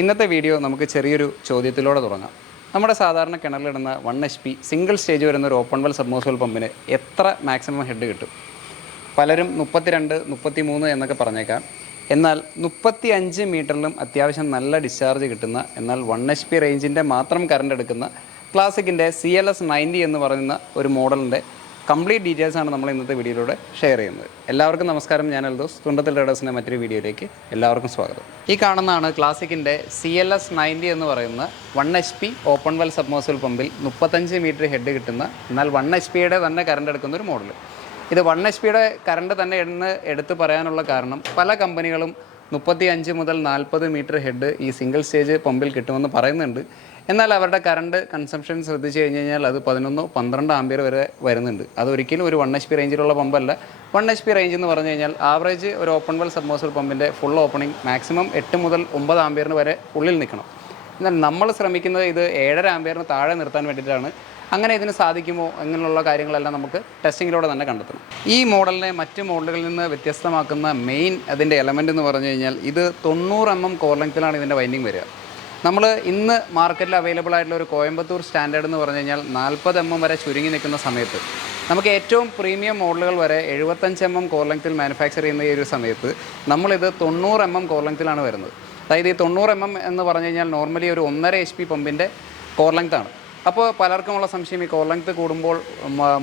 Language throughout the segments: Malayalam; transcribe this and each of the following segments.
ഇന്നത്തെ വീഡിയോ നമുക്ക് ചെറിയൊരു ചോദ്യത്തിലൂടെ തുടങ്ങാം. നമ്മുടെ സാധാരണ കിണറിലിടുന്ന 1 HP സിംഗിൾ സ്റ്റേജ് വരുന്ന ഒരു ഓപ്പൺ വെൽ സബ്മേഴ്സിബിൾ പമ്പിന് എത്ര മാക്സിമം ഹെഡ് കിട്ടും? പലരും 32, 33 എന്നൊക്കെ പറഞ്ഞേക്കാം. എന്നാൽ 35 മീറ്ററിലും അത്യാവശ്യം നല്ല ഡിസ്ചാർജ് കിട്ടുന്ന, എന്നാൽ 1 HP റേഞ്ചിൻ്റെ മാത്രം കറണ്ട് എടുക്കുന്ന ക്ലാസിക്കിൻ്റെ CLS 90 എന്ന് പറയുന്ന ഒരു മോഡലിൻ്റെ കംപ്ലീറ്റ് ഡീറ്റെയിൽസാണ് നമ്മൾ ഇന്നത്തെ വീഡിയോയിലൂടെ ഷെയർ ചെയ്യുന്നത്. എല്ലാവർക്കും നമസ്കാരം. ഞാൻ എൽദോസ്, തുണ്ടത്തിൽ ട്രേഡേഴ്സിൻ്റെ മറ്റൊരു വീഡിയോയിലേക്ക് എല്ലാവർക്കും സ്വാഗതം. ഈ കാണുന്നതാണ് ക്ലാസിക്കിൻ്റെ CLS 90 എന്ന് പറയുന്ന 1 HP ഓപ്പൺ വെൽ സബ്മേഴ്സിബിൾ പമ്പിൽ 35 മീറ്റർ ഹെഡ് കിട്ടുന്ന, എന്നാൽ 1 HPയുടെ തന്നെ കറണ്ട് എടുക്കുന്ന ഒരു മോഡൽ. ഇത് 1 HPയുടെ കറണ്ട് തന്നെ എടുത്ത് പറയാനുള്ള കാരണം, പല കമ്പനികളും 35 മുതൽ 40 മീറ്റർ ഹെഡ് ഈ സിംഗിൾ സ്റ്റേജ് പമ്പിൽ കിട്ടുമെന്ന് പറയുന്നുണ്ട്. എന്നാൽ അവരുടെ കറണ്ട് കൺസംഷൻ ശ്രദ്ധിച്ച് കഴിഞ്ഞാൽ അത് 11-12 ആംപിയർ വരെ വരുന്നുണ്ട്. അതൊരിക്കലും ഒരു 1 HP റേഞ്ചിലുള്ള പമ്പല്ല. 1 HP റേഞ്ച് എന്ന് പറഞ്ഞു കഴിഞ്ഞാൽ ആവറേജ് ഒരു ഓപ്പൺ വെൽ സബ്മേഴ്സിബിൾ പമ്പിൻ്റെ ഫുൾ ഓപ്പണിംഗ് മാക്സിമം 8 മുതൽ 9 ആംപിയറിന് വരെ ഉള്ളിൽ നിൽക്കണം. എന്നാൽ നമ്മൾ ശ്രമിക്കുന്നത് ഇത് 7.5 ആംപിയറിന് താഴെ നിർത്താൻ വേണ്ടിയിട്ടാണ്. അങ്ങനെ ഇതിന് സാധിക്കുമോ അങ്ങനെയുള്ള കാര്യങ്ങളെല്ലാം നമുക്ക് ടെസ്റ്റിങ്ങിലൂടെ തന്നെ കണ്ടെത്തണം. ഈ മോഡലിനെ മറ്റ് മോഡലുകളിൽ നിന്ന് വ്യത്യസ്തമാക്കുന്ന മെയിൻ അതിൻ്റെ എലമെൻ്റ് എന്ന് പറഞ്ഞു കഴിഞ്ഞാൽ, ഇത് 90 mm കോർ ലെങ്ത്തിലാണ് ഇതിൻ്റെ വൈൻഡിങ് വരിക. നമ്മൾ ഇന്ന് മാർക്കറ്റിൽ അവൈലബിൾ ആയിട്ടുള്ള ഒരു കോയമ്പത്തൂർ സ്റ്റാൻഡേർഡ് എന്ന് പറഞ്ഞു കഴിഞ്ഞാൽ 40 mm വരെ ചുരുങ്ങി നിൽക്കുന്ന സമയത്ത്, നമുക്ക് ഏറ്റവും പ്രീമിയം മോഡലുകൾ വരെ 75 mm കോർ ലെങ്ത്തിൽ മാനുഫാക്ചർ ചെയ്യുന്ന ഈ ഒരു സമയത്ത് നമ്മളിത് 90 mm കോർ ലെങ്ത്തിലാണ് വരുന്നത്. അതായത് ഈ 90 mm എന്ന് പറഞ്ഞു കഴിഞ്ഞാൽ നോർമലി ഒരു 1.5 HP പമ്പിൻ്റെ കോർ ലെങ്ത്താണ്. അപ്പോൾ പലർക്കുമുള്ള സംശയം, ഈ കോർ ലെങ്ത്ത് കൂടുമ്പോൾ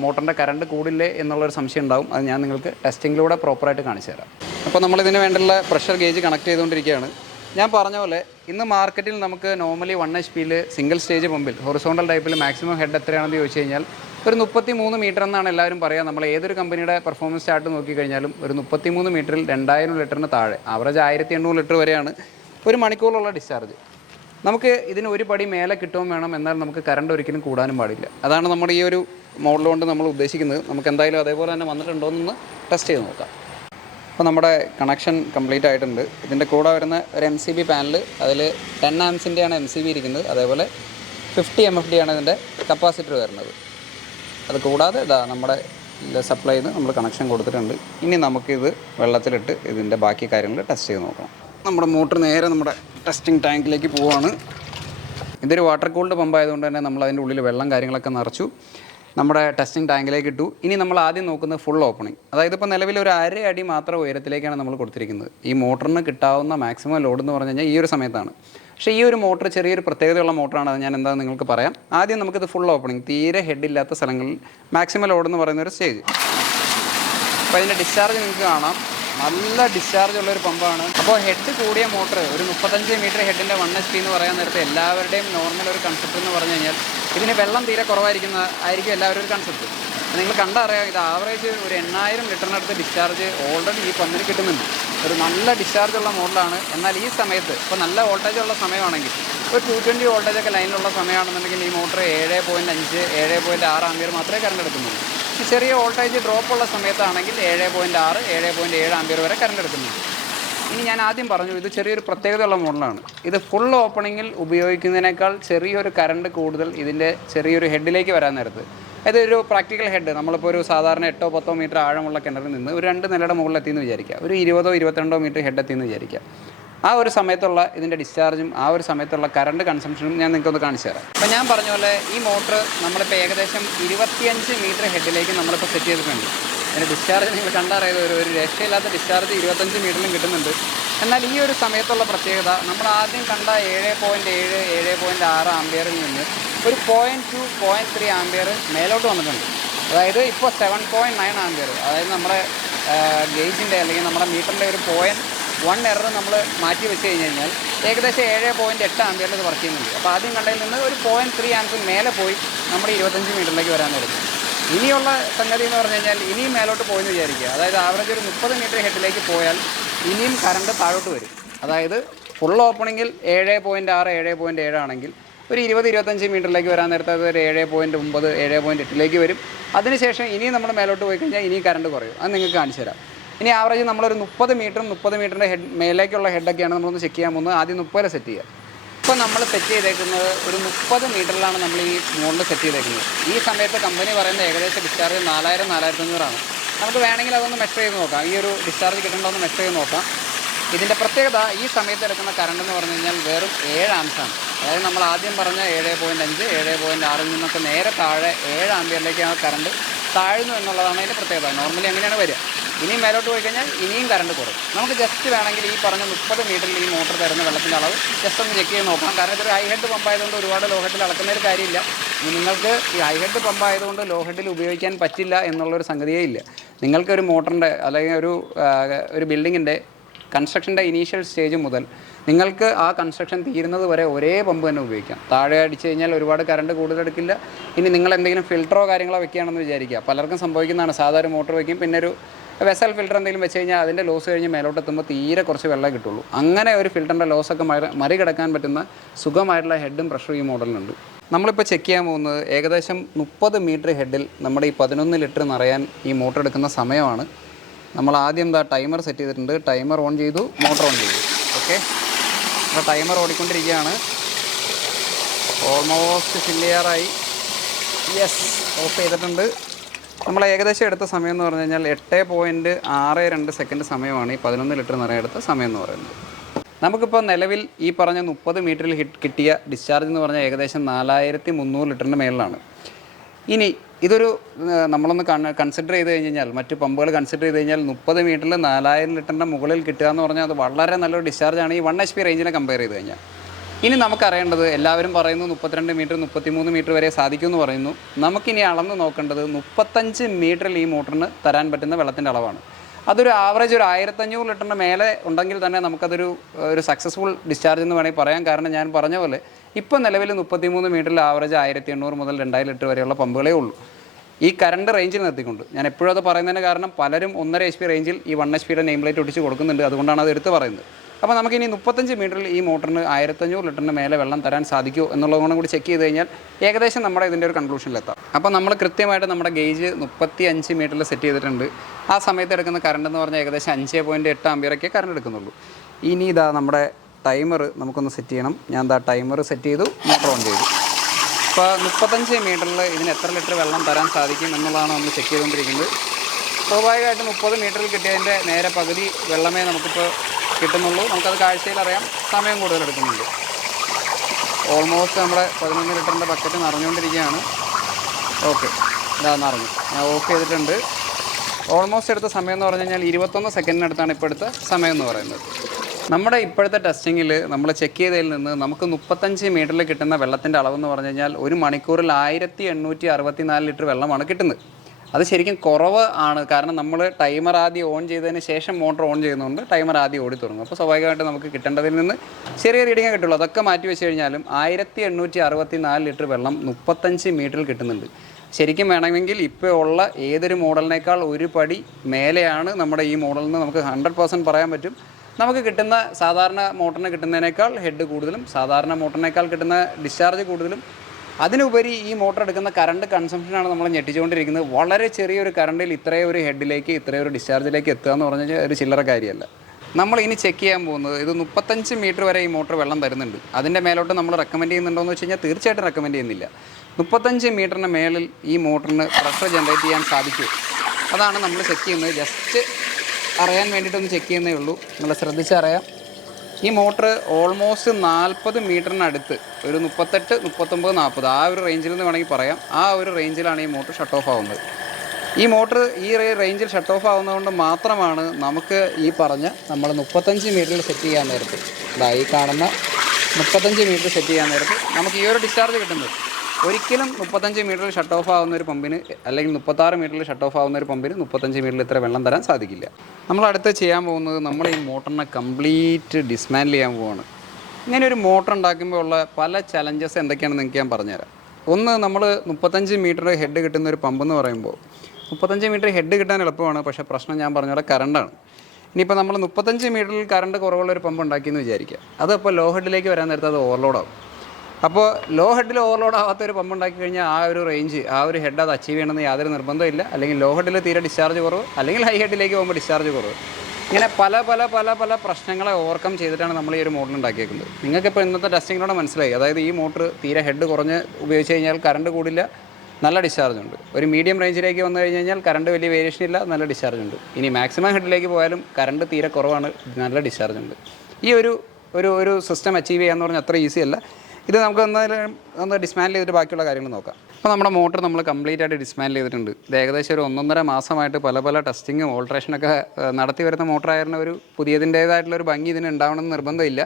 മോട്ടറിൻ്റെ കറണ്ട് കൂടില്ലേ എന്നുള്ളൊരു സംശയം ഉണ്ടാവും. അത് ഞാൻ നിങ്ങൾക്ക് ടെസ്റ്റിങ്ങിലൂടെ പ്രോപ്പറായിട്ട് കാണിച്ചു തരാം. അപ്പോൾ നമ്മളിതിന് വേണ്ടിയുള്ള പ്രഷർ ഗേജ് കണക്ട് ചെയ്തുകൊണ്ടിരിക്കുകയാണ്. ഞാൻ പറഞ്ഞ പോലെ ഇന്ന് മാർക്കറ്റിൽ നമുക്ക് നോർമലി 1 HPയിൽ സിംഗിൾ സ്റ്റേജ് പമ്പിൽ ഹൊറിസോണ്ടൽ ടൈപ്പിൽ മാക്സിമം ഹെഡ് എത്രയാണെന്ന് ചോദിച്ചു കഴിഞ്ഞാൽ ഒരു 33 മീറ്റർ എന്നാണ് എല്ലാവരും പറയുക. നമ്മൾ ഏതൊരു കമ്പനിയുടെ പെർഫോമൻസ് ചാർട്ട് നോക്കിക്കഴിഞ്ഞാലും ഒരു 33 മീറ്ററിൽ 2000 ലിറ്ററിന് താഴെ, ആവറേജ് 1800 ലിറ്റർ വരെയാണ് ഒരു മണിക്കൂറിലുള്ള ഡിസ്ചാർജ്. നമുക്ക് ഇതിന് ഒരു പടി മേലെ കിട്ടുകയും വേണം, എന്നാൽ നമുക്ക് കറണ്ട് ഒരിക്കലും കൂടാനും പാടില്ല. അതാണ് നമ്മുടെ ഈ ഒരു മോഡൽ കൊണ്ട് നമ്മൾ ഉദ്ദേശിക്കുന്നത്. നമുക്ക് എന്തായാലും അതേപോലെ തന്നെ വന്നിട്ടുണ്ടോ എന്നൊന്ന് ടെസ്റ്റ് ചെയ്ത് നോക്കാം. അപ്പോൾ നമ്മുടെ കണക്ഷൻ കംപ്ലീറ്റ് ആയിട്ടുണ്ട്. ഇതിൻ്റെ കൂടെ വരുന്ന ഒരു MCB പാനൽ, അതിൽ 10 ആംസിൻ്റെയാണ് MCB ഇരിക്കുന്നത്. അതേപോലെ 50 MFD ആണ് ഇതിൻ്റെ കപ്പാസിറ്റർ വരുന്നത്. അത് കൂടാതെ ഇതാ നമ്മുടെ സപ്ലൈ ചെയ്ത് നമ്മൾ കണക്ഷൻ കൊടുത്തിട്ടുണ്ട്. ഇനി നമുക്കിത് വെള്ളത്തിലിട്ട് ഇതിൻ്റെ ബാക്കി കാര്യങ്ങൾ ടെസ്റ്റ് ചെയ്ത് നോക്കണം. നമ്മുടെ മോട്ടർ നേരെ നമ്മുടെ ടെസ്റ്റിംഗ് ടാങ്കിലേക്ക് പോവുകയാണ്. ഇതൊരു വാട്ടർ കൂൾഡ് പമ്പ് ആയതുകൊണ്ട് തന്നെ നമ്മൾ അതിൻ്റെ ഉള്ളിൽ വെള്ളം കാര്യങ്ങളൊക്കെ നിറച്ചു നമ്മുടെ ടെസ്റ്റിംഗ് ടാങ്കിലേക്ക് ഇട്ടു. ഇനി നമ്മൾ ആദ്യം നോക്കുന്നത് ഫുൾ ഓപ്പണിംഗ്. അതായത് ഇപ്പോൾ നിലവിൽ ഒരു 1/2 അടി മാത്രം ഉയരത്തിലേക്കാണ് നമ്മൾ കൊടുത്തിരിക്കുന്നത്. ഈ മോട്ടറിന് കിട്ടാവുന്ന മാക്സിമം ലോഡ് എന്ന് പറഞ്ഞു കഴിഞ്ഞാൽ ഈ ഒരു സമയത്താണ്. പക്ഷേ ഈ ഒരു മോട്ടർ ചെറിയൊരു പ്രത്യേകതയുള്ള മോട്ടറാണ്. അത് ഞാൻ എന്താണെന്ന് നിങ്ങൾക്ക് പറയാം. ആദ്യം നമുക്കിത് ഫുൾ ഓപ്പണിംഗ്, തീരെ ഹെഡില്ലാത്ത സ്ഥലങ്ങളിൽ മാക്സിമം ലോഡ് എന്ന് പറയുന്ന ഒരു സ്റ്റേജ്. അപ്പോൾ അതിൻ്റെ ഡിസ്ചാർജ് നിങ്ങൾക്ക് കാണാം. നല്ല ഡിസ്ചാർജ് ഉള്ളൊരു പമ്പാണ്. അപ്പോൾ ഹെഡ് കൂടിയ മോട്ടർ, ഒരു 35 മീറ്റർ ഹെഡിൻ്റെ 1 HP എന്ന് പറയാൻ നേരത്തെ എല്ലാവരുടെയും നോർമൽ ഒരു കൺസെപ്റ്റ് എന്ന് പറഞ്ഞു കഴിഞ്ഞാൽ ഇതിന് വെള്ളം തീരെ കുറവായിരിക്കും എല്ലാവരും ഒരു കൺസെപ്റ്റ്. നിങ്ങൾ കണ്ടറിയാം, ഇത് ആവറേജ് ഒരു 8000 ലിറ്ററിനടുത്ത് ഡിസ്ചാർജ് ഓൾറെഡി ഈ പമ്പിന് കിട്ടുന്നുണ്ട്. ഒരു നല്ല ഡിസ്ചാർജ് ഉള്ള മോഡലാണ്. എന്നാൽ ഈ സമയത്ത് ഇപ്പോൾ നല്ല വോൾട്ടേജ് ഉള്ള സമയമാണെങ്കിൽ, ഒരു 220 വോൾട്ടേജൊക്കെ ലൈനിലുള്ള സമയമാണെന്നുണ്ടെങ്കിൽ ഈ മോട്ടർ 7.5, 7.6 ആംപിയർ മാത്രമേ കറണ്ട് എടുക്കുന്നുള്ളൂ. ഈ ചെറിയ വോൾട്ടേജ് ഡ്രോപ്പ് ഉള്ള സമയത്താണെങ്കിൽ 7.6, 7.7 ആംപിയർ വരെ കറണ്ട് എടുക്കുന്നുണ്ട്. ഇനി ഞാൻ ആദ്യം പറഞ്ഞു, ഇത് ചെറിയൊരു പ്രത്യേകതയുള്ള മോഡലാണ്. ഇത് ഫുൾ ഓപ്പണിങ്ങിൽ ഉപയോഗിക്കുന്നതിനേക്കാൾ ചെറിയൊരു കറണ്ട് കൂടുതൽ ഇതിൻ്റെ ചെറിയൊരു ഹെഡിലേക്ക് വരാൻ നേരത്ത്, അതായത് ഒരു പ്രാക്ടിക്കൽ ഹെഡ്, നമ്മളിപ്പോൾ ഒരു സാധാരണ 8-10 മീറ്റർ ആഴമുള്ള കിണറിൽ നിന്ന് ഒരു 2 നിലയുടെ മുകളിലെത്തിയെന്ന് വിചാരിക്കുക, ഒരു 20-22 മീറ്റർ ഹെഡ് എത്തിയെന്ന് വിചാരിക്കുക. ആ ഒരു സമയത്തുള്ള ഇതിൻ്റെ ഡിസ്ചാർജും ആ ഒരു സമയത്തുള്ള കറണ്ട് കൺസംഷനും ഞാൻ നിങ്ങൾക്കൊന്ന് കാണിച്ചു തരാം. അപ്പോൾ ഞാൻ പറഞ്ഞ പോലെ ഈ മോട്ടർ നമ്മളിപ്പോൾ ഏകദേശം 25 മീറ്റർ ഹെഡിലേക്ക് നമ്മളിപ്പോൾ സെറ്റ് ചെയ്തിട്ടുണ്ട്. അതിൻ്റെ ഡിസ്ചാർജ് നിങ്ങൾ കണ്ടറിയത് ഒരു രക്ഷയില്ലാത്ത ഡിസ്ചാർജ് 25 മീറ്ററിലും കിട്ടുന്നുണ്ട്. എന്നാൽ ഈ ഒരു സമയത്തുള്ള പ്രത്യേകത, നമ്മൾ ആദ്യം കണ്ട 7.7, 7.6 ആംപിയറിൽ നിന്ന് ഒരു 0.2, 0.3 ആംപിയർ മേലോട്ട് വന്നിട്ടുണ്ട്. അതായത് ഇപ്പോൾ 7.9 ആംപിയർ. അതായത് നമ്മുടെ ഗേജിൻ്റെ അല്ലെങ്കിൽ നമ്മുടെ മീറ്ററിൻ്റെ ഒരു 0.1 എറർ നമ്മൾ മാറ്റി വെച്ച് കഴിഞ്ഞാൽ ഏകദേശം 7.8 ആംപിയറിൽ ഇത് വർക്ക് ചെയ്യുന്നുണ്ട്. അപ്പോൾ ആദ്യം കണ്ടതിൽ നിന്ന് ഒരു 0.3 ആംപിയർ മേലെ പോയി നമ്മുടെ 25 മീറ്ററിലേക്ക് വരാൻ തുടങ്ങി. ഇനിയുള്ള സംഗതി എന്ന് പറഞ്ഞു കഴിഞ്ഞാൽ ഇനിയും മേലോട്ട് പോയെന്ന് വിചാരിക്കുക. അതായത് ആവറേജ് ഒരു 30 മീറ്റർ ഹെഡിലേക്ക് പോയാൽ ഇനിയും കറണ്ട് താഴോട്ട് വരും. അതായത് ഫുൾ ഓപ്പണിങ്ങിൽ 7.6, 7.7 ആണെങ്കിൽ ഒരു 20-25 മീറ്ററിലേക്ക് വരാൻ നേരത്തെ അത് ഒരു 7.9, 7.8ലേക്ക് വരും. അതിനുശേഷം ഇനിയും നമ്മൾ മേലോട്ട് പോയി കഴിഞ്ഞാൽ ഇനിയും കറണ്ട് കുറയും. അത് നിങ്ങൾക്ക് കാണിച്ചു തരാം. ഇനി ആവറേജ് നമ്മളൊരു 30 മീറ്ററിൻ്റെ മേലേക്കുള്ള ഹെഡൊക്കെയാണ് നമ്മളൊന്ന് ചെക്ക് ചെയ്യാൻ പോകുന്നത്. ആദ്യം 30 സെറ്റ് ചെയ്യുക. ഇപ്പോൾ നമ്മൾ സെറ്റ് ചെയ്തേക്കുന്നത് ഒരു 30 മീറ്ററിലാണ് നമ്മൾ ഈ മോഡൽ സെറ്റ് ചെയ്തേക്കുന്നത്. ഈ സമയത്ത് കമ്പനി പറയുന്ന ഏകദേശം ഡിസ്ചാർജ് 4000-4500 ആണ്. നമുക്ക് വേണമെങ്കിൽ അതൊന്ന് മെഷർ ചെയ്ത് നോക്കാം. ഈ ഒരു ഡിസ്ചാർജ് കിട്ടേണ്ടതെന്ന് മെഷർ ചെയ്ത് നോക്കാം. ഇതിൻ്റെ പ്രത്യേകത ഈ സമയത്ത് എടുക്കുന്ന കറണ്ട് എന്ന് പറഞ്ഞു കഴിഞ്ഞാൽ വെറും 7 ആംസാണ്. അതായത് നമ്മൾ ആദ്യം പറഞ്ഞ 7.5 7.6 നിന്നൊക്കെ നേരെ താഴെ 7 ആംപിയറിലേക്ക് ആ കറണ്ട് താഴ്ന്നു എന്നുള്ളതാണ് അതിൻ്റെ പ്രത്യേകത. നോർമലി അങ്ങനെയാണ് വരിക. ഇനിയും മേലോട്ട് പോയി കഴിഞ്ഞാൽ ഇനിയും കറണ്ട് കുറയും. നമുക്ക് ജസ്റ്റ് വേണമെങ്കിൽ ഈ പറഞ്ഞ 30 മീറ്ററിൽ ഈ മോട്ടർ തരുന്ന വെള്ളത്തിൻ്റെ അളവ് ജസ്റ്റ് ഒന്ന് ചെക്ക് ചെയ്ത് നോക്കാം. കാരണം ഇതൊരു ഹൈ ഹെഡ് പമ്പ് ആയതുകൊണ്ട് ഒരുപാട് ലോ ഹെഡിൽ അളക്കുന്നൊരു കാര്യമില്ല. നിങ്ങൾക്ക് ഈ ഹൈ ഹെഡ് പമ്പ് ആയതുകൊണ്ട് ലോ ഹെഡിൽ ഉപയോഗിക്കാൻ പറ്റില്ല എന്നുള്ളൊരു സംഗതിയേ ഇല്ല. നിങ്ങൾക്കൊരു മോട്ടറിൻ്റെ അല്ലെങ്കിൽ ഒരു ബിൽഡിങ്ങിൻ്റെ കൺസ്ട്രക്ഷൻ്റെ ഇനീഷ്യൽ സ്റ്റേജ് മുതൽ നിങ്ങൾക്ക് ആ കൺസ്ട്രക്ഷൻ തീരുന്നത് വരെ ഒരേ പമ്പ് തന്നെ ഉപയോഗിക്കാം. താഴെ അടിച്ചു കഴിഞ്ഞാൽ ഒരുപാട് കറണ്ട് കൂടുതലെടുക്കില്ല. ഇനി നിങ്ങൾ എന്തെങ്കിലും ഫിൽറ്ററോ കാര്യങ്ങളോ വെക്കുകയാണെന്ന് വിചാരിക്കുക. പലർക്കും സംഭവിക്കുന്നതാണ്. സാധാരണ മോട്ടർ വയ്ക്കും, പിന്നെ ഒരു വെസൽ ഫിൽറ്റർ എന്തെങ്കിലും വെച്ച് കഴിഞ്ഞാൽ അതിൻ്റെ ലോസ് കഴിഞ്ഞ് മേലോട്ടെത്തുമ്പോൾ തീരെ കുറച്ച് വെള്ളം കിട്ടുള്ളൂ. അങ്ങനെ ഒരു ഫിൽറ്ററിൻ്റെ ലോസൊക്കെ മറികടക്കാൻ പറ്റുന്ന സുഖമായിട്ടുള്ള ഹെഡും പ്രഷറും ഈ മോഡലിനുണ്ട്. നമ്മളിപ്പോൾ ചെക്ക് ചെയ്യാൻ പോകുന്നത് ഏകദേശം 30 മീറ്റർ ഹെഡിൽ നമ്മുടെ ഈ 11 ലിറ്റർ നിറയാൻ ഈ മോട്ടർ എടുക്കുന്ന സമയമാണ്. നമ്മൾ ആദ്യം ടൈമർ സെറ്റ് ചെയ്തിട്ടുണ്ട്. ടൈമർ ഓൺ ചെയ്തു, മോട്ടർ ഓൺ ചെയ്തു. ഓക്കെ, അപ്പോൾ ടൈമർ ഓടിക്കൊണ്ടിരിക്കുകയാണ്. ഓൾമോസ്റ്റ് ഫില്ല് ചെയ്യാറായി. യെസ്, ഓഫ് ചെയ്തിട്ടുണ്ട്. നമ്മൾ ഏകദേശം എടുത്ത സമയം എന്ന് പറഞ്ഞു കഴിഞ്ഞാൽ 8.62 സെക്കൻഡ് സമയമാണ് ഈ 11 ലിറ്റർ നിറയെ എടുത്ത സമയം എന്ന് പറയുന്നത്. നമുക്കിപ്പോൾ നിലവിൽ ഈ പറഞ്ഞ 30 മീറ്ററിൽ കിട്ടിയ ഡിസ്ചാർജ് എന്ന് പറഞ്ഞാൽ ഏകദേശം 4300 ലിറ്ററിൻ്റെ മേളിലാണ്. ഇനി ഇതൊരു നമ്മളൊന്ന് കൺസിഡർ ചെയ്ത് കഴിഞ്ഞാൽ, മറ്റു പമ്പുകൾ കൺസിഡർ ചെയ്ത് കഴിഞ്ഞാൽ 30 മീറ്ററിൽ 4000 ലിറ്ററിൻ്റെ മുകളിൽ കിട്ടുക എന്ന് പറഞ്ഞാൽ അത് വളരെ നല്ലൊരു ഡിസ്ചാർജാണ് ഈ 1 HP റേഞ്ചിനെ കമ്പയർ ചെയ്ത് കഴിഞ്ഞാൽ. ഇനി നമുക്കറിയേണ്ടത്, എല്ലാവരും പറയുന്നു 32 മീറ്റർ 33 മീറ്റർ വരെ സാധിക്കുമെന്ന് പറയുന്നു. നമുക്കിനി അളന്ന് നോക്കേണ്ടത് 35 മീറ്ററിൽ ഈ മോട്ടറിന് തരാൻ പറ്റുന്ന വെള്ളത്തിൻ്റെ അളവാണ്. അതൊരു ആവറേജ് ഒരു 1500 ലിറ്ററിന് മേലെ ഉണ്ടെങ്കിൽ തന്നെ നമുക്കതൊരു സക്സസ്ഫുൾ ഡിസ്ചാർജ് എന്ന് വേണമെങ്കിൽ പറയാം. കാരണം ഞാൻ പറഞ്ഞ പോലെ ഇപ്പോൾ നിലവിൽ 33 മീറ്ററിൽ ആവറേജ് 1800 മുതൽ 2000 ലിറ്റർ വരെയുള്ള പമ്പുകളേ ഉള്ളൂ ഈ കറണ്ട് റേഞ്ചിൽ നിർത്തിക്കൊണ്ട്. ഞാൻ എപ്പോഴും അത് പറയുന്നതിന് കാരണം പലരും 1.5 HP റേഞ്ചിൽ ഈ 1 HP നെയിം ലൈറ്റ് ഒട്ടിച്ച് കൊടുക്കുന്നുണ്ട്. അതുകൊണ്ടാണ് അത് എടുത്ത് പറയുന്നത്. അപ്പോൾ നമുക്കിനി 35 മീറ്ററിൽ ഈ മോട്ടറിന് 1500 ലിറ്ററിന് മേലെ വെള്ളം തരാൻ സാധിക്കുമോ എന്നുള്ളതുകൊണ്ടും കൂടി ചെക്ക് ചെയ്ത് കഴിഞ്ഞാൽ ഏകദേശം നമ്മുടെ ഇതിൻ്റെ ഒരു കൺക്ലൂഷനിലെത്താം. അപ്പോൾ നമ്മൾ കൃത്യമായിട്ട് നമ്മുടെ ഗേജ് 35 മീറ്ററിൽ സെറ്റ് ചെയ്തിട്ടുണ്ട്. ആ സമയത്ത് എടുക്കുന്ന കറണ്ട് എന്ന് പറഞ്ഞാൽ ഏകദേശം 5.8 ആംപിയറൊക്കെ കറണ്ട് എടുക്കുന്നുള്ളൂ. ഇനി ഇതാ നമ്മുടെ ടൈമർ നമുക്കൊന്ന് സെറ്റ് ചെയ്യണം. ഞാൻ ടൈമർ സെറ്റ് ചെയ്തു, മോട്ടർ ഓൺ ചെയ്തു. ഇപ്പോൾ 35 മീറ്ററിൽ ഇതിന് എത്ര ലിറ്റർ വെള്ളം തരാൻ സാധിക്കും എന്നുള്ളതാണ് നമ്മൾ ചെക്ക് ചെയ്തുകൊണ്ടിരിക്കുന്നത്. സ്വാഭാവികമായിട്ട് 30 മീറ്ററിൽ കിട്ടിയതിൻ്റെ നേരെ പകുതി വെള്ളമേ നമുക്കിപ്പോൾ കിട്ടുന്നുള്ളൂ. നമുക്കത് കാഴ്ചയിൽ അറിയാം, സമയം കൂടുതൽ എടുക്കുന്നുണ്ട്. ഓൾമോസ്റ്റ് നമ്മുടെ 11 ലിറ്ററിൻ്റെ ബക്കറ്റ് നിറഞ്ഞുകൊണ്ടിരിക്കുകയാണ്. ഓക്കെ, ഇതാ നിറഞ്ഞു. ഞാൻ ഓഫ് ചെയ്തിട്ടുണ്ട്. ഓൾമോസ്റ്റ് എടുത്ത സമയം എന്ന് പറഞ്ഞു കഴിഞ്ഞാൽ 21 സെക്കൻഡിനടുത്താണ് ഇപ്പോൾ എടുത്ത സമയം എന്ന് പറയുന്നത്. നമ്മുടെ ഇപ്പോഴത്തെ ടെസ്റ്റിങ്ങിൽ നമ്മൾ ചെക്ക് ചെയ്തതിൽ നിന്ന് നമുക്ക് 35 മീറ്ററിൽ കിട്ടുന്ന വെള്ളത്തിൻ്റെ അളവെന്ന് പറഞ്ഞു കഴിഞ്ഞാൽ ഒരു മണിക്കൂറിൽ 1864 ലിറ്റർ വെള്ളമാണ് കിട്ടുന്നത്. അത് ശരിക്കും കുറവ് ആണ്. കാരണം നമ്മൾ ടൈമർ ആദ്യം ഓൺ ചെയ്തതിന് ശേഷം മോട്ടർ ഓൺ ചെയ്യുന്നതുകൊണ്ട് ടൈമർ ആദ്യം ഓടി തുടങ്ങും. അപ്പോൾ സ്വാഭാവികമായിട്ട് നമുക്ക് കിട്ടേണ്ടതിൽ നിന്ന് ചെറിയ റീഡിങ്ങേ കിട്ടുള്ളൂ. അതൊക്കെ മാറ്റി വെച്ച് കഴിഞ്ഞാലും 1864 ലിറ്റർ വെള്ളം 35 മീറ്ററിൽ കിട്ടുന്നുണ്ട്. ശരിക്കും വേണമെങ്കിൽ ഇപ്പോൾ ഉള്ള ഏതൊരു മോഡലിനേക്കാൾ ഒരു പടി മേലെയാണ് നമ്മുടെ ഈ മോഡലിൽ നിന്ന് നമുക്ക് 100% പറയാൻ പറ്റും. നമുക്ക് കിട്ടുന്ന സാധാരണ മോട്ടറിന് കിട്ടുന്നതിനേക്കാൾ ഹെഡ് കൂടുതലും സാധാരണ മോട്ടറിനേക്കാൾ കിട്ടുന്ന ഡിസ്ചാർജ് കൂടുതലും, അതിനുപരി ഈ മോട്ടർ എടുക്കുന്ന കറണ്ട് കൺസംഷനാണ് നമ്മൾ ഞെട്ടിച്ചുകൊണ്ടിരിക്കുന്നത്. വളരെ ചെറിയൊരു കറണ്ടിൽ ഇത്രയും ഒരു ഹെഡിലേക്ക് ഇത്രയും ഒരു ഡിസ്ചാർജിലേക്ക് എത്തുക എന്ന് പറഞ്ഞു കഴിഞ്ഞാൽ ഒരു ചില്ലറ കാര്യമല്ല. നമ്മൾ ഇനി ചെക്ക് ചെയ്യാൻ പോകുന്നത് ഇത് 35 മീറ്റർ വരെ ഈ മോട്ടർ വെള്ളം തരുന്നുണ്ട്. അതിൻ്റെ മേലോട്ട് നമ്മൾ റെക്കമെൻഡ് ചെയ്യുന്നുണ്ടോ എന്ന് വെച്ച് കഴിഞ്ഞാൽ തീർച്ചയായിട്ടും റെക്കമെൻഡ് ചെയ്യുന്നില്ല. 35 മീറ്ററിന് മേളിൽ ഈ മോട്ടറിന് പ്രഷർ ജനറേറ്റ് ചെയ്യാൻ സാധിക്കുമോ, അതാണ് നമ്മൾ ചെക്ക് ചെയ്യുന്നത്. ജസ്റ്റ് അറിയാൻ വേണ്ടിയിട്ടൊന്ന് ചെക്ക് ചെയ്യുന്നേ ഉള്ളൂ. നിങ്ങൾ ശ്രദ്ധിച്ചറിയാം, ഈ മോട്ടർ ഓൾമോസ്റ്റ് 40 മീറ്ററിനടുത്ത് ഒരു 38, 39, 40 ആ ഒരു റേഞ്ചിൽ നിന്ന് വേണമെങ്കിൽ പറയാം. ആ ഒരു റേഞ്ചിലാണ് ഈ മോട്ടർ ഷട്ട് ഓഫ് ആവുന്നത്. ഈ മോട്ടർ ഈ റേഞ്ചിൽ ഷട്ട് ഓഫ് ആവുന്നതുകൊണ്ട് മാത്രമാണ് നമുക്ക് ഈ പറഞ്ഞ നമ്മൾ 35 മീറ്ററിൽ സെറ്റ് ചെയ്യാൻ നേരത്ത്, ഈ കാണുന്ന 35 മീറ്റർ സെറ്റ് ചെയ്യാൻ നേരത്ത് നമുക്ക് ഈ ഒരു ഡിസ്ചാർജ് കിട്ടുന്നത്. ഒരിക്കലും 35 മീറ്ററിൽ ഷട്ട് ഓഫ് ആവുന്ന ഒരു പമ്പിന്, അല്ലെങ്കിൽ 36 മീറ്ററിൽ ഷട്ട് ഓഫ് ആവുന്ന ഒരു പമ്പിന് 35 മീറ്ററിൽ ഇത്ര വെള്ളം തരാൻ സാധിക്കില്ല. നമ്മൾ അടുത്ത് ചെയ്യാൻ പോകുന്നത് നമ്മൾ ഈ മോട്ടറിനെ കംപ്ലീറ്റ് ഡിസ്മാൻഡിൽ ചെയ്യാൻ പോവുകയാണ്. ഇങ്ങനെ ഒരു മോട്ടർ ഉണ്ടാക്കുമ്പോൾ ഉള്ള പല ചലഞ്ചസ് എന്തൊക്കെയാണെന്ന് എനിക്ക് ഞാൻ പറഞ്ഞുതരാം. ഒന്ന്, നമ്മൾ 35 മീറ്റർ ഹെഡ് കിട്ടുന്ന ഒരു പമ്പെന്ന് പറയുമ്പോൾ 35 മീറ്റർ ഹെഡ് കിട്ടാൻ എളുപ്പമാണ്. പക്ഷേ പ്രശ്നം ഞാൻ പറഞ്ഞ പോലെ കറണ്ടാണ്. ഇനിയിപ്പോൾ നമ്മൾ 35 മീറ്ററിൽ കറണ്ട് കുറവുള്ള ഒരു പമ്പ് ഉണ്ടാക്കിയെന്ന് വിചാരിക്കുക. അതപ്പോൾ ലോ ഹെഡിലേക്ക് വരാൻ നേരത്തെ അത് ഓവർലോഡാകും. അപ്പോൾ ലോ ഹെഡിൽ ഓവർലോഡ് ആവാത്ത ഒരു പമ്പ് ഉണ്ടാക്കി കഴിഞ്ഞാൽ ആ ഒരു റേഞ്ച്, ആ ഒരു ഹെഡ് അത് അച്ചീവ് ചെയ്യണമെന്ന് യാതൊരു നിർബന്ധമില്ല. അല്ലെങ്കിൽ ലോ ഹെഡിൽ തീരെ ഡിസ്ചാർജ് കുറവ്, അല്ലെങ്കിൽ ഹൈ ഹെഡിലേക്ക് പോകുമ്പോൾ ഡിസ്ചാർജ് കുറവ്. ഇങ്ങനെ പല പല പല പല പ്രശ്നങ്ങളെ ഓവർകം ചെയ്തിട്ടാണ് നമ്മൾ ഈ ഒരു മോഡൽ ഉണ്ടാക്കിയേക്കുന്നത്. നിങ്ങൾക്കിപ്പോൾ ഇന്നത്തെ ടെസ്റ്റിങ്ങിലൂടെ മനസ്സിലായി. അതായത് ഈ മോട്ടർ തീരെ ഹെഡ് കുറഞ്ഞ് ഉപയോഗിച്ച് കഴിഞ്ഞാൽ കറണ്ട് കൂടില്ല, നല്ല ഡിസ്ചാർജ് ഉണ്ട്. ഒരു മീഡിയം റേഞ്ചിലേക്ക് വന്നു കഴിഞ്ഞാൽ കറണ്ട് വലിയ വേരിയേഷൻ ഇല്ല, നല്ല ഡിസ്ചാർജ് ഉണ്ട്. ഇനി മാക്സിമം ഹെഡിലേക്ക് പോയാലും കറണ്ട് തീരെ കുറവാണ്, നല്ല ഡിസ്ചാർജ് ഉണ്ട്. ഈ ഒരു സിസ്റ്റം അച്ചീവ് ചെയ്യാന്ന് പറഞ്ഞാൽ അത്ര ഈസി അല്ല. ഇത് നമുക്ക് ഒന്ന് ഡിസ്മാൻഡിൽ ചെയ്തിട്ട് ബാക്കിയുള്ള കാര്യങ്ങൾ നോക്കാം. അപ്പോൾ നമ്മുടെ മോട്ടർ നമ്മൾ കംപ്ലീറ്റ് ആയിട്ട് ഡിസ്മാൻഡിൽ ചെയ്തിട്ടുണ്ട്. ഇത് ഏകദേശം ഒരു 1.5 മാസമായിട്ട് പല ടെസ്റ്റിങ്ങും ഓൾട്രേഷനൊക്കെ നടത്തി വരുന്ന മോട്ടറായിരുന്ന ഒരു പുതിയതിൻ്റേതായിട്ടുള്ളൊരു ഭംഗി ഇതിന് ഉണ്ടാവണമെന്ന് നിർബന്ധമില്ല.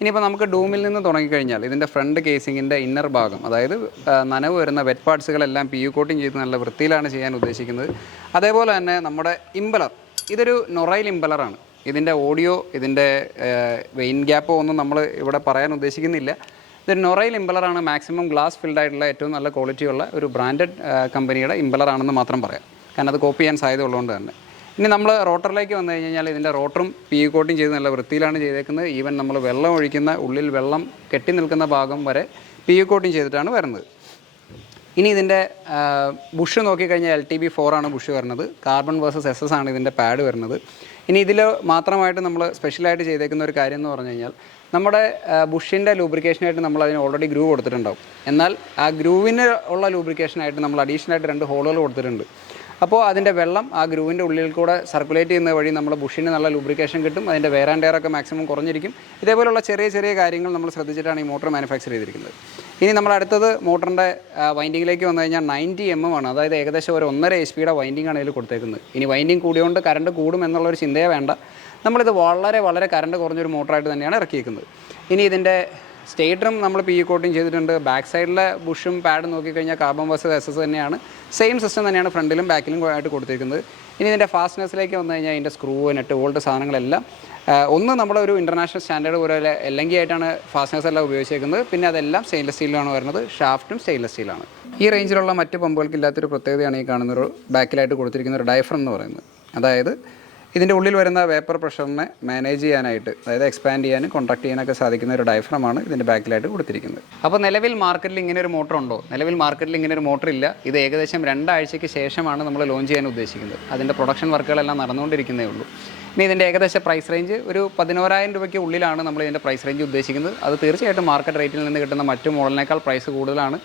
ഇനിയിപ്പോൾ നമുക്ക് ഡൂമിൽ നിന്ന് തുടങ്ങിക്കഴിഞ്ഞാൽ ഇതിൻ്റെ ഫ്രണ്ട് കേസിങ്ങിൻ്റെ ഇന്നർ ഭാഗം, അതായത് നനവ് വരുന്ന വെറ്റ് പാർട്സുകളെല്ലാം PU കോട്ടിങ് ചെയ്ത് നല്ല വൃത്തിയിലാണ് ചെയ്യാൻ ഉദ്ദേശിക്കുന്നത്. അതേപോലെ തന്നെ നമ്മുടെ ഇമ്പലർ, ഇതൊരു നൊറൈൽ ഇമ്പലറാണ്. ഇതിൻ്റെ ഓഡിയോ, ഇതിൻ്റെ വെയിൻ ഗ്യാപ്പോ ഒന്നും നമ്മൾ ഇവിടെ പറയാൻ ഉദ്ദേശിക്കുന്നില്ല. ഇതൊരു നൊറൈൽ ഇമ്പലറാണ്. മാക്സിമം ഗ്ലാസ് ഫിൽഡ് ആയിട്ടുള്ള ഏറ്റവും നല്ല ക്വാളിറ്റിയുള്ള ഒരു ബ്രാൻഡഡ് കമ്പനിയുടെ ഇമ്പലറാണെന്ന് മാത്രം പറയാം, കാരണം അത് കോപ്പി ചെയ്യാൻ സാധ്യത ഉള്ളതുകൊണ്ട് തന്നെ. ഇനി നമ്മൾ റോട്ടറിലേക്ക് വന്നു കഴിഞ്ഞാൽ ഇതിൻ്റെ റോട്ടറും PU കോട്ടിങ് ചെയ്ത് നല്ല വൃത്തിയിലാണ് ചെയ്തേക്കുന്നത്. ഈവൻ നമ്മൾ വെള്ളം ഒഴിക്കുന്ന ഉള്ളിൽ വെള്ളം കെട്ടി നിൽക്കുന്ന ഭാഗം വരെ PU കോട്ടിങ് ചെയ്തിട്ടാണ് വരുന്നത്. ഇനി ഇതിൻ്റെ ബുഷ് നോക്കിക്കഴിഞ്ഞാൽ LTB4 ആണ് ബുഷ് വരുന്നത്. കാർബൺ വേഴ്സസ് SS ആണ് ഇതിൻ്റെ പാഡ് വരുന്നത്. ഇനി ഇതിൽ മാത്രമായിട്ട് നമ്മൾ സ്പെഷ്യലായിട്ട് ചെയ്തേക്കുന്ന ഒരു കാര്യം എന്ന് പറഞ്ഞു കഴിഞ്ഞാൽ നമ്മുടെ ബുഷിൻ്റെ ലൂബ്രിക്കേഷനായിട്ട് നമ്മൾ അതിന് ഓൾറെഡി ഗ്രൂ കൊടുത്തിട്ടുണ്ടാവും. എന്നാൽ ആ ഗ്രൂവിന് ഉള്ള ലൂബ്രിക്കേഷനായിട്ട് നമ്മൾ അഡീഷണലായിട്ട് 2 ഹോളുകൾ കൊടുത്തിട്ടുണ്ട്. അപ്പോൾ അതിൻ്റെ വെള്ളം ആ ഗ്രൂവിൻ്റെ ഉള്ളിൽ കൂടെ സർക്കുലേറ്റ് ചെയ്യുന്ന വഴി നമ്മൾ ബുഷിന് നല്ല ലൂബ്രിക്കേഷൻ കിട്ടും. അതിൻ്റെ വെയർ ആൻഡ് ടയർ ഒക്കെ മാക്സിമം കുറഞ്ഞിരിക്കും. ഇതേപോലുള്ള ചെറിയ കാര്യങ്ങൾ നമ്മൾ ശ്രദ്ധിച്ചിട്ടാണ് ഈ മോട്ടോർ മാനുഫാക്ചർ ചെയ്തിരിക്കുന്നത്. ഇനി നമ്മൾ അടുത്തത് മോട്ടറിൻ്റെ വൈൻഡിങ്ങിലേക്ക് വന്നു കഴിഞ്ഞാൽ 90 mm ആണ്. അതായത് ഏകദേശം ഒരു 1.5 HP വൈൻഡിങ് ആണ് ഇതിൽ കൊടുത്തേക്കുന്നത്. ഇനി വൈൻഡിങ് കൂടിയോണ്ട് കറണ്ട് കൂടും എന്നുള്ളൊരു ചിന്തയെ വേണ്ട. നമ്മളിത് വളരെ കറണ്ട് കുറഞ്ഞൊരു മോട്ടറായിട്ട് തന്നെയാണ് ഇറക്കിയിരിക്കുന്നത്. ഇനി ഇതിൻ്റെ സ്റ്റേറ്ററും നമ്മൾ PU കോട്ടിങ് ചെയ്തിട്ടുണ്ട്. ബാക്ക് സൈഡിലെ ബുഷും പാഡും നോക്കിക്കഴിഞ്ഞാൽ കാർബൺ വേഴ്സസ് SS തന്നെയാണ്. സെയിം സിസ്റ്റം തന്നെയാണ് ഫ്രണ്ടിലും ബാക്കിലും ആയിട്ട് കൊടുത്തിരിക്കുന്നത്. ഇനി ഇതിൻ്റെ ഫാസ്റ്റ്നെസ്സിലേക്ക് വന്നു കഴിഞ്ഞാൽ ഇതിൻ്റെ സ്ക്രൂ, നെറ്റ് ബോൾട്ട് സാധനങ്ങളെല്ലാം ഒന്ന് നമ്മളൊരു ഇൻ്റർനാഷണൽ സ്റ്റാൻഡേർഡ് പോലെ LNG ആയിട്ടാണ് ഫാസ്റ്റ്നെസ് എല്ലാം ഉപയോഗിച്ചേക്കുന്നത്. പിന്നെ അതെല്ലാം സ്റ്റെയിൻലെസ് സ്റ്റീലാണ് വരുന്നത്. ഷാഫ്റ്റും സ്റ്റെയിൻലെസ് സ്റ്റീലാണ്. ഈ റേഞ്ചിലുള്ള മറ്റ് പമ്പുകൾക്ക് ഇല്ലാത്തൊരു പ്രത്യേകതയാണ് ഈ കാണുന്നൊരു ബാക്കിലായിട്ട് കൊടുത്തിരിക്കുന്ന ഒരു ഡയഫ്രം എന്ന് പറയുന്നത്. അതായത് ഇതിൻ്റെ ഉള്ളിൽ വരുന്ന വേപ്പർ പ്രഷറിനെ മാനേജ് ചെയ്യാനായിട്ട്, അതായത് എക്സ്പാൻഡ് ചെയ്യാനും കോൺട്രാക്ട് ചെയ്യാനൊക്കെ സാധിക്കുന്ന ഒരു ഡയഫ്രമാണ് ഇതിൻ്റെ ബാക്കിലായിട്ട് കൊടുത്തിരിക്കുന്നത്. അപ്പോൾ നിലവിൽ മാർക്കറ്റിൽ ഇങ്ങനെ ഒരു മോട്ടർ ഉണ്ടോ? നിലവിൽ മാർക്കറ്റിൽ ഇങ്ങനെ ഒരു മോട്ടർ ഇല്ല. ഇത് ഏകദേശം 2 ആഴ്ചയ്ക്ക് ശേഷമാണ് നമ്മൾ ലോഞ്ച് ചെയ്യാൻ ഉദ്ദേശിക്കുന്നത്. അതിൻ്റെ പ്രൊഡക്ഷൻ വർക്കുകളെല്ലാം നടന്നുകൊണ്ടിരിക്കുന്നേ ഉള്ളൂ. ഇനി ഇതിൻ്റെ ഏകദേശ പ്രൈസ് റേഞ്ച് ഒരു 11,000 രൂപയ്ക്ക് ഉള്ളിലാണ് നമ്മൾ ഇതിൻ്റെ പ്രൈസ് റേഞ്ച് ഉദ്ദേശിക്കുന്നത്. അത് തീർച്ചയായിട്ടും മാർക്കറ്റ് റേറ്റിൽ നിന്ന് കിട്ടുന്ന മറ്റു മോഡലിനേക്കാൾ പ്രൈസ് കൂടുതലാണ്.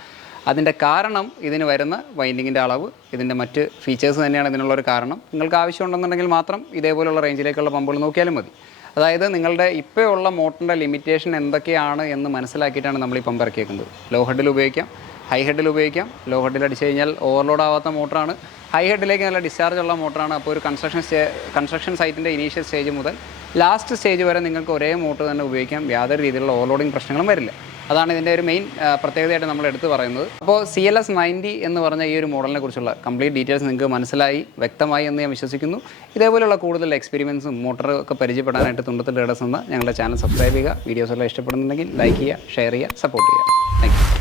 അതിൻ്റെ കാരണം ഇതിന് വരുന്ന വൈൻഡിങ്ങിൻ്റെ അളവ്, ഇതിൻ്റെ മറ്റ് ഫീച്ചേഴ്സ് തന്നെയാണ് ഇതിനുള്ളൊരു കാരണം. നിങ്ങൾക്ക് ആവശ്യമുണ്ടെന്നുണ്ടെങ്കിൽ മാത്രം ഇതേപോലുള്ള റേഞ്ചിലേക്കുള്ള പമ്പുകൾ നോക്കിയാലും മതി. അതായത് നിങ്ങളുടെ ഇപ്പോഴുള്ള മോട്ടറിൻ്റെ ലിമിറ്റേഷൻ എന്തൊക്കെയാണ് എന്ന് മനസ്സിലാക്കിയിട്ടാണ് നമ്മൾ ഈ പമ്പ് ഇറക്കിയേക്കുന്നത്. ലോ ഹെഡിൽ ഉപയോഗിക്കാം, ഹൈ ഹെഡിൽ ഉപയോഗിക്കാം. ലോ ഹെഡിൽ അടിച്ചു കഴിഞ്ഞാൽ ഓവർലോഡ് ആവാത്ത മോട്ടറാണ്. ഹൈ ഹെഡിലേക്ക് നല്ല ഡിസ്ചാർജ് ഉള്ള മോട്ടറാണ്. അപ്പോൾ ഒരു കൺസ്ട്രക്ഷൻ സൈറ്റിൻ്റെ ഇനീഷ്യൽ സ്റ്റേജ് മുതൽ ലാസ്റ്റ് സ്റ്റേജ് വരെ നിങ്ങൾക്ക് ഒരേ മോട്ടർ തന്നെ ഉപയോഗിക്കാം. യാതൊരു രീതിയിലുള്ള ഓവർലോഡിങ് പ്രശ്നങ്ങളും വരില്ല. അതാണ് ഇതിൻ്റെ ഒരു മെയിൻ പ്രത്യേകതയായിട്ട് നമ്മൾ എടുത്തു പറയുന്നത്. അപ്പോൾ CLS 90 എന്ന് പറഞ്ഞ ഈ ഒരു മോഡലിനെ കുറിച്ചുള്ള കംപ്ലീറ്റ് ഡീറ്റെയിൽസ് നിങ്ങൾക്ക് മനസ്സിലായി, വ്യക്തമായി എന്ന് ഞാൻ വിശ്വസിക്കുന്നു. ഇതേപോലെയുള്ള കൂടുതൽ എക്സ്പീരിയൻസും മോട്ടറൊക്കെ പരിചയപ്പെടാനായിട്ട് തുണ്ടത്തിൽ ഇടസ് എന്ന ഞങ്ങളുടെ ചാനൽ സബ്സ്ക്രൈബ് ചെയ്യുക. വീഡിയോസ് എല്ലാം ഇഷ്ടപ്പെടുന്നുണ്ടെങ്കിൽ ലൈക്ക് ചെയ്യുക, ഷെയർ ചെയ്യുക, സപ്പോർട്ട് ചെയ്യുക. Thank you.